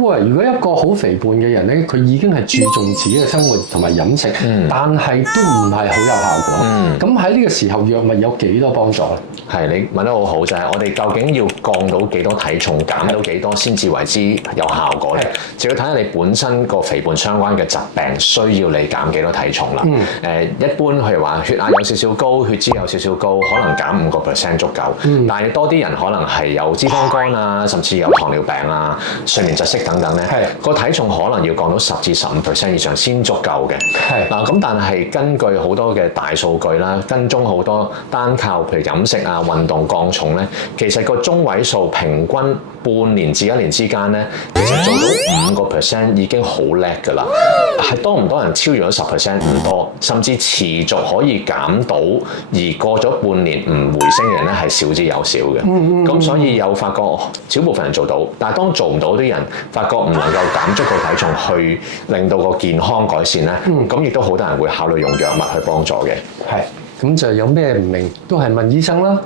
都會。如果一個好肥胖嘅人咧，佢已經係注重自己嘅生活同埋飲食，但係都唔係好有效果。咁喺呢個時候，藥物有幾多幫助咧？係，你問得好好，就係我哋究竟要降到幾多體重，減到幾多先至為之有效果咧？就要睇下你本身個肥胖相關嘅疾病需要你減幾多體重啦。一般譬如話血壓有少少高，血脂有少少高，可能減5%足夠。但係多啲人可能係有脂肪肝啊，甚至有糖尿病啊、睡眠窒息等等咧，個體重可能要降到10至15%以上先足夠嘅。嗱咁，但係根據好多嘅大數據啦，跟蹤好多單靠譬如飲食啊、運動降重咧，其實個中位數平均半年至1年之間咧，其實做到5%已經好叻㗎啦。係多唔多人超越咗10%？唔多，甚至持續可以減到，而過咗半年唔回升嘅人咧係少之又少嘅。咁所以有發覺少部分人做到，但係當做唔到啲人發覺唔能夠減足個體重去令到個健康改善咧，咁亦都好多人會考慮用藥物去幫助嘅。咁就有咩唔明都係問醫生啦。